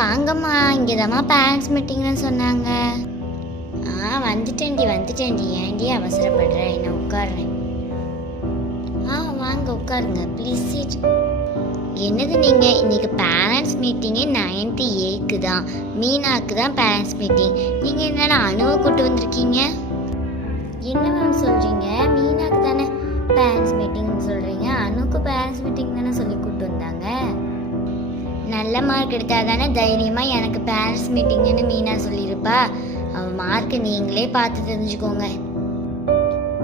வாங்கம்மா, இங்கேதாம்மா பேரண்ட்ஸ் மீட்டிங்னு சொன்னாங்க. வந்துட்டேன்டி. ஏன்டி அவசரப்படுறேன், நான் உட்காடுறேன். வாங்க உட்காருங்க, ப்ளீஸ் சீட். என்னது நீங்கள் இன்னைக்கு பேரண்ட்ஸ் மீட்டிங்கே 9th Aக்கு தான், மீனாக்கு தான் பேரண்ட்ஸ் மீட்டிங். நீங்கள் என்னடா அணுவை கூட்டு வந்திருக்கீங்க? என்ன மேம் சொல்கிறீங்க? மீனாக்கு தானே பேரண்ட்ஸ் மீட்டிங்னு சொல்கிறீங்க, அணுக்கு பேரண்ட்ஸ் மீட்டிங் தானே சொல்லி கூப்பிட்டு வந்தாங்க. நல்ல மார்க் எடுத்தால் தானே தைரியமாக எனக்கு பேரண்ட்ஸ் மீட்டிங்னு மீனா சொல்லியிருப்பா. அவள் மார்க்கை நீங்களே பார்த்து தெரிஞ்சுக்கோங்க.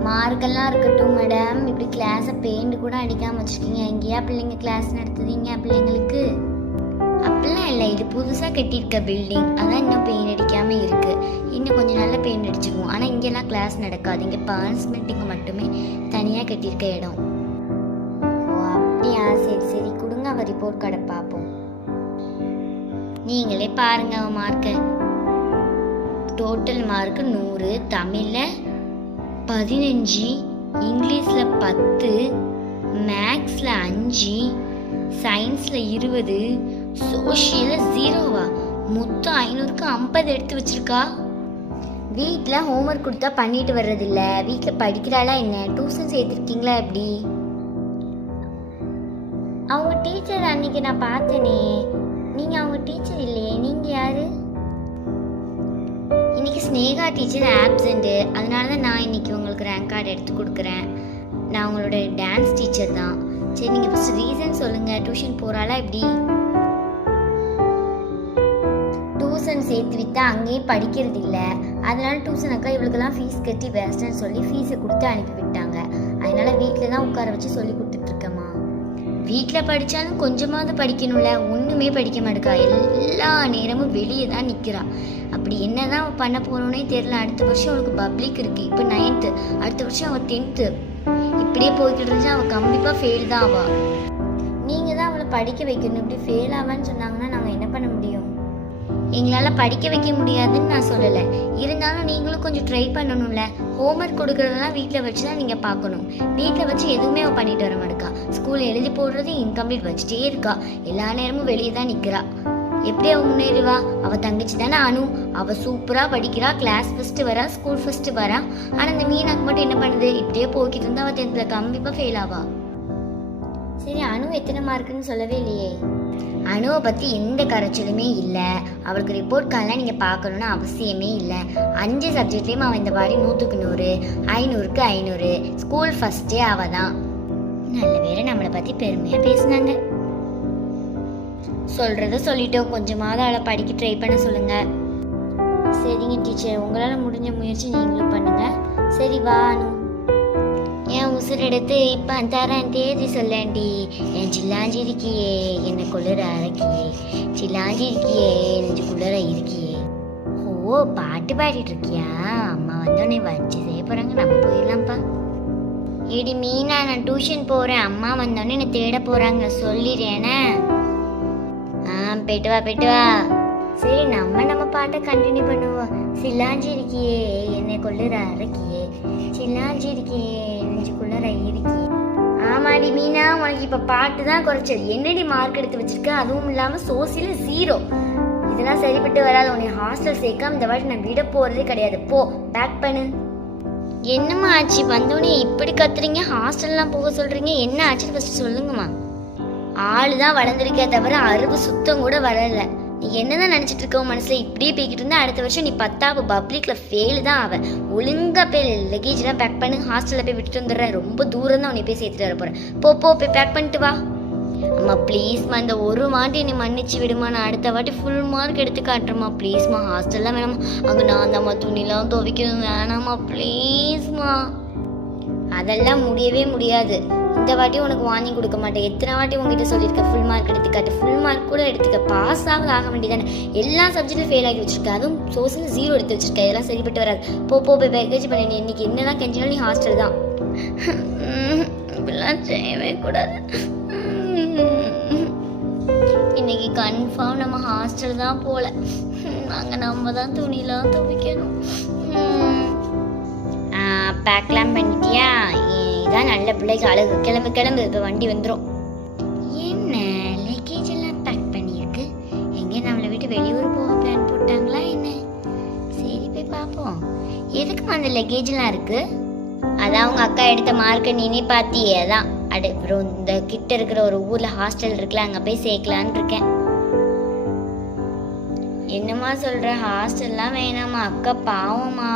மார்க்கெல்லாம் இருக்கட்டும் மேடம், இப்படி கிளாஸை பெயிண்ட் கூட அடிக்காமல் வச்சுருக்கீங்க. எங்கேயா பிள்ளைங்க கிளாஸ் நடத்துதீங்க பிள்ளைங்களுக்கு? அப்படிலாம் இல்லை, இது புதுசாக கட்டியிருக்க பில்டிங், அதான் இன்னும் பெயிண்ட் அடிக்காமல் இருக்குது. இன்னும் கொஞ்சம் நல்லா பெயிண்ட் அடிச்சுக்குவோம். ஆனால் இங்கெல்லாம் கிளாஸ் நடக்காது, இங்கே பேரண்ட்ஸ் மீட்டிங்கு மட்டுமே தனியாக கட்டியிருக்க இடம். ஓ அப்படியா, சரி கொடுங்க, அவள் ரிப்போர்ட் கார்டை பார்ப்போம். நீங்களே பாருங்க அவன் மார்க்கை. டோட்டல் மார்க்கு 100, தமிழில் 15, இங்கிலீஷில் 10, மேக்ஸில் 5, சயின்ஸில் 20, சோஷியலில் 0வா? மொத்தம் 500க்கு 50 எடுத்து வச்சிருக்கா. வீட்டில் ஹோம்ஒர்க் கொடுத்தா பண்ணிட்டு வர்றதில்ல, வீட்டில் படிக்கிறாளா என்ன? டியூஷன் சேர்த்துருக்கீங்களா எப்படி? அவங்க டீச்சர் அன்னைக்கு நான் பார்த்தேனே. நீங்கள் அவங்க டீச்சர் இல்லையே, நீங்கள் யாரு? இன்னைக்கு ஸ்னேகா டீச்சர் ஆப்சண்ட்டு, அதனால தான் நான் இன்னைக்கு உங்களுக்கு ரேங்க் கார்டு எடுத்து கொடுக்குறேன். நான் உங்களோட டான்ஸ் டீச்சர் தான். சரி, நீங்கள் ஃபஸ்ட் ரீசன் சொல்லுங்கள். டியூஷன் போகிறாளா எப்படி? டியூஷன் சேர்த்து விட்டா அங்கேயும் படிக்கிறது இல்லை, அதனால டியூஷன் அக்கா இவளுக்கெல்லாம் ஃபீஸ் கட்டி வேஸ்ட்டுன்னு சொல்லி ஃபீஸை கொடுத்து அனுப்பி விட்டாங்க. அதனால வீட்டில் தான் உட்கார வச்சு சொல்லி கொடுத்துட்ருக்கேம்மா. வீட்டில் படித்தாலும் கொஞ்சமாவது படிக்கணும்ல, ஒன்றுமே படிக்க மாட்டேக்கா. எல்லா நேரமும் வெளியே தான் நிற்கிறா. அப்படி என்ன தான் அவள் பண்ண போகிறோன்னே தெரியல. அடுத்த வருஷம் அவளுக்கு பப்ளிக் இருக்குது, இப்போ 9th, அடுத்த வருஷம் அவள் 10th. இப்படியே போய்கிட்டு இருந்துச்சா அவள் கண்டிப்பாக ஃபெயில் தான் ஆவா. நீங்கள் தான் அவளை படிக்க வைக்கணும். இப்படி ஃபெயில் ஆவான்னு சொன்னாங்கன்னா நாங்கள் என்ன பண்ண முடியும்? எங்களால் படிக்க வைக்க முடியாதுன்னு நான் சொல்லலை, இருந்தாலும் நீங்களும் கொஞ்சம் ட்ரை பண்ணணும்ல. ஹோம்ஒர்க் கொடுக்குறதெல்லாம் வீட்டில் வச்சு தான் நீங்கள் பார்க்கணும். வீட்டில் வச்சு எதுவுமே அவள் பண்ணிட்டு வர மாட்டேக்கா. ஸ்கூலில் எழுதி போடுறது இன்கம்ப்ளீட் வச்சுட்டே இருக்கா. எல்லா நேரமும் வெளியே தான் நிற்கிறா. எப்படி அவள் முன்னேறுவா? அவள் தங்கச்சி தானே அனு, அவள் சூப்பராக படிக்கிறா, கிளாஸ் ஃபஸ்ட்டு வரா, ஸ்கூல் ஃபஸ்ட்டு வரா. ஆனால் இந்த மீனாக்கு மட்டும் என்ன பண்ணுது? இப்படியே போய்கிட்டு இருந்தால் அவள் 10th கண்டிப்பாக ஃபெயில் ஆவா. சரி, அனு எத்தனை மார்க்குன்னு சொல்லவே இல்லையே. அணுவை பற்றி எந்த கரைச்சலுமே இல்லை. அவளுக்கு ரிப்போர்ட் கார்டெலாம் நீங்கள் பார்க்கணுன்னு அவசியமே இல்லை. 5 சப்ஜெக்ட்லேயும் அவன் இந்த வாரி 100க்கு 100, 500க்கு 500, ஸ்கூல் ஃபஸ்ட்டே அவள் தான். நல்ல வேற நம்மளை பற்றி பெருமையாக பேசினாங்க. சொல்கிறத சொல்லிட்டோம், கொஞ்சமாவது அவளை படிக்க ட்ரை பண்ண சொல்லுங்கள். சரிங்க டீச்சர், உங்களால் முடிஞ்ச முயற்சி நீங்களும் பண்ணுங்கள். சரி வா அனு. என் உசுர் எடுத்து இப்போ தரேன், தேதி சொல்லேன்டி. என் சில்லாஞ்சி இருக்கியே, என்னை குளிர அரைக்கியே, சில்லாஞ்சி இருக்கியே, நெஞ்சு குளிர இருக்கியே. ஓ பாட்டு பாடிட்டு இருக்கியா? அம்மா வந்தோடனே வச்சு செய்ய போகிறாங்க, நம்ம போயிடலாம்ப்பா. ஏடி மீனா, நான் டியூஷன் போகிறேன், அம்மா வந்தோடனே என்னை தேட போகிறாங்க, சொல்லிடுறேனே. போயிட்டு வா. சரி, நம்ம பாட்டை கண்டினியூ பண்ணுவோம். சில்லாஞ்சி இருக்கியே, என்னை கொள்ளுற அரைக்கியே, சில்லாஞ்சி இருக்கியே, நெஞ்சுக்குள்ளற இருக்கியே. ஆமாடி மீனா, உனக்கு இப்போ பாட்டு தான் குறைச்சல். என்னடி மார்க் எடுத்து வச்சிருக்க? அதுவும் இல்லாமல் சோசியல் 0. இதெல்லாம் சரிப்பட்டு வராது. உன்னை ஹாஸ்டல் சேர்க்காம இந்த வாட்டி நான் விட போகிறதே கிடையாது. போ, பேக் பண்ணு. என்னம்மா ஆச்சு? வந்தோடனே இப்படி கத்துறீங்க, ஹாஸ்டல்லாம் போக சொல்கிறீங்க, என்ன ஆச்சுன்னு ஃபஸ்ட்டு சொல்லுங்கம்மா. ஆளு தான் வளர்ந்துருக்கே தவிர அறிவு சுத்தம் கூட வரலை. நீ என்னதான் நினச்சிட்டு இருக்க மனசில்? இப்படியே போய்கிட்டு இருந்தா அடுத்த வருஷம் நீ 10th பப்ளிக்கில் ஃபெயில் தான் ஆவ. ஒழுங்காக போய் லக்கேஜ்லாம் பேக் பண்ணு, ஹாஸ்டலில் போய் விட்டுட்டு வந்துடுறேன். ரொம்ப தூரம் தான் உன்னை போய் சேர்த்துட்டு வர போகிறேன். போய் பேக் பண்ணிட்டு வா. அம்மா ப்ளீஸ்மா, இந்த ஒரு வாட்டி என்னை மன்னிச்சு விடுமா. நான் அடுத்த வாட்டி ஃபுல் மார்க் எடுத்து காட்டுறேம்மா. ப்ளீஸ்மா, ஹாஸ்டல்லாம் வேணாமா. அங்கே நான் தாம்மா துணிலாம் துவைக்கணும், வேணாமா ப்ளீஸ்மா. அதெல்லாம் முடியவே முடியாது. இந்த வாட்டி உனக்கு வார்னிங் கொடுக்க மாட்டேன். எத்தனை வாட்டி உங்ககிட்ட சொல்லியிருக்க ஃபுல் மார்க் எடுத்துக்காட்டு. ஃபுல் மார்க் கூட எடுத்துக்க, பாஸ் ஆக வேண்டியதானே. எல்லா சப்ஜெக்ட்டும் ஃபெயில் ஆகி வச்சிருக்க, அதுவும் சோசியல் 0 எடுத்து வச்சிருக்க. இதெல்லாம் சரிப்பட்டு வராது. போய் பேக்கேஜ் பண்ணி. இன்னைக்கு என்னதான் கெஞ்சினாலும் நீ ஹாஸ்டல் தான். இப்படிலாம் செய்யவே கூடாது. இன்னைக்கு கன்ஃபார்ம் நம்ம ஹாஸ்டல் தான் போல. அங்கே நம்ம தான் துணிலாம் துவைக்கணும். பேக்லாம் பண்ணிட்டியா? இதான் நல்ல பிள்ளைக்கு அழகு. கிளம்பு, இப்போ வண்டி வந்துடும். என்ன லக்கேஜ் எல்லாம் பேக் பண்ணியிருக்கு? எங்கே நம்மளை வெளியூர் போக பிளான் போட்டாங்களா என்ன? சரி போய் பார்ப்போம். எதுக்கு அந்த லக்கேஜ்லாம் இருக்கு? அதான் அவங்க அக்கா எடுத்த மார்க்கை நீனே பார்த்தியே, அதான் அப்புறம் இந்த கிட்ட இருக்கிற ஒரு ஊர்ல ஹாஸ்டல் இருக்குல்ல, அங்க போய் சேர்க்கலான்னு இருக்கேன். என்னம்மா சொல்ற? ஹாஸ்டல்லாம் வேணாமா, அக்கா பாவமா.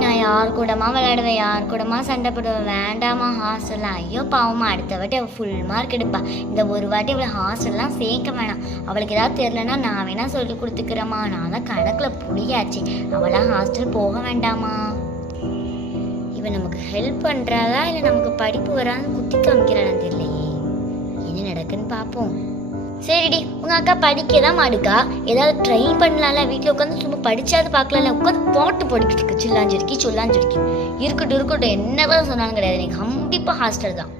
நான் யார் கூடமா விளையாடுவேன், யார் கூடமா சண்டை போடுவேன், வேண்டாமா ஹாஸ்டல்லாம். ஐயோ பாவமா, அடுத்த வாட்டி அவள் ஃபுல் மார்க் எடுப்பா. இந்த ஒரு வாட்டி அவளை ஹாஸ்டல்லாம் சேர்க்க வேணாம். அவளுக்கு ஏதாவது தெரியலன்னா நான் வேணா சொல்லி கொடுத்துக்கிறேம்மா. நான் தான் கணக்கில் புரியாச்சு. அவளாம் ஹாஸ்டல் போக வேண்டாமா. இவன் நமக்கு ஹெல்ப் பண்ணுறாளா இல்லை நமக்கு படிப்பு வரான்னு குத்தி காமிக்கிறான்னு தெரியலையே. என்ன நடக்குன்னு பார்ப்போம். சரிடி, உங்க அக்கா படிக்க தான் மாடுக்கா, ஏதாவது ட்ரை பண்ணலாம்ல. வீட்டில் உட்காந்து சும்மா படிச்சாது பார்க்கலாம்ல. உட்காந்து பாட்டு படிக்கிட்டு இருக்கு, சில்லாஞ்சிருக்கி சொல்லாஞ்சிருக்கி. இருக்கட்டும் இருக்கட்டும், என்னதான் சொன்னாலும் கிடையாது. எனக்கு கண்டிப்பாக ஹாஸ்டல் தான்.